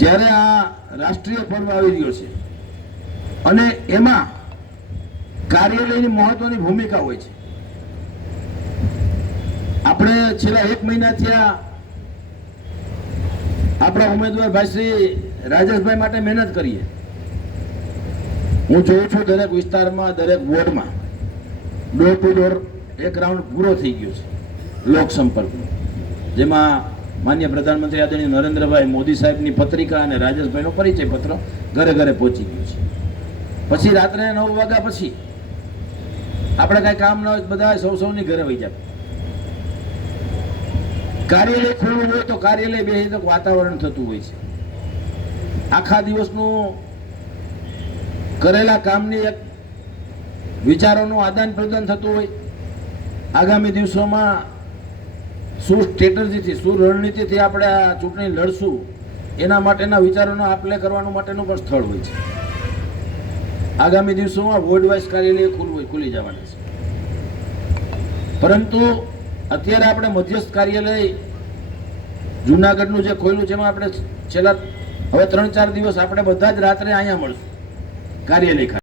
જ્યારે આ રાષ્ટ્રીય પર્વ આવી રહ્યો છે અને એમાં કાર્યાલયની મહત્વની ભૂમિકા હોય છે. આપણે છેલ્લા એક મહિનાથી આ આપણા ઉમેદવાર ભાઈ શ્રી રાજેશભાઈ માટે મહેનત કરીએ. હું જોઉં છું દરેક વિસ્તારમાં, દરેક વોર્ડમાં ડોર ટુ ડોર એક રાઉન્ડ પૂરો થઈ ગયો છે લોક સંપર્કનો જેમાં માન્ય પ્રધાનમંત્રી આદરણીય નરેન્દ્રભાઈ મોદી સાહેબની પત્રિકા અને રાજેશભાઈનો પરિચય પત્ર ઘરે ઘરે પહોંચી ગયું છે. પછી રાત્રે નવ વાગ્યા પછી આપણે કાંઈ કામ ના હોય બધા સૌ સૌની ઘરે વહી જાય. કાર્યાલય ખુલ્લું હોય તો કાર્યાલય બે તો વાતાવરણ થતું હોય છે. આખા દિવસનું કરેલા કામની એક વિચારોનું આદાન પ્રદાન થતું હોય. આગામી દિવસોમાં શું સ્ટ્રેટર્જીથી શું રણનીતિથી આપણે આ ચૂંટણી લડશું, એના માટેના વિચારોનો આપલે કરવાનું માટેનું પણ સ્થળ હોય છે. આગામી દિવસોમાં વોર્ડ વાઇઝ કાર્યાલય ખુલ્લું હોય ખુલી જવાના છે. પરંતુ અત્યારે આપણે મધ્યસ્થ કાર્યાલય, જુનાગઢનું જે ખોલ્યું છે, એમાં આપણે છેલ્લા હવે ત્રણ ચાર દિવસ આપણે બધા જ રાત્રે અહીંયા મળશું, કાર્યાલય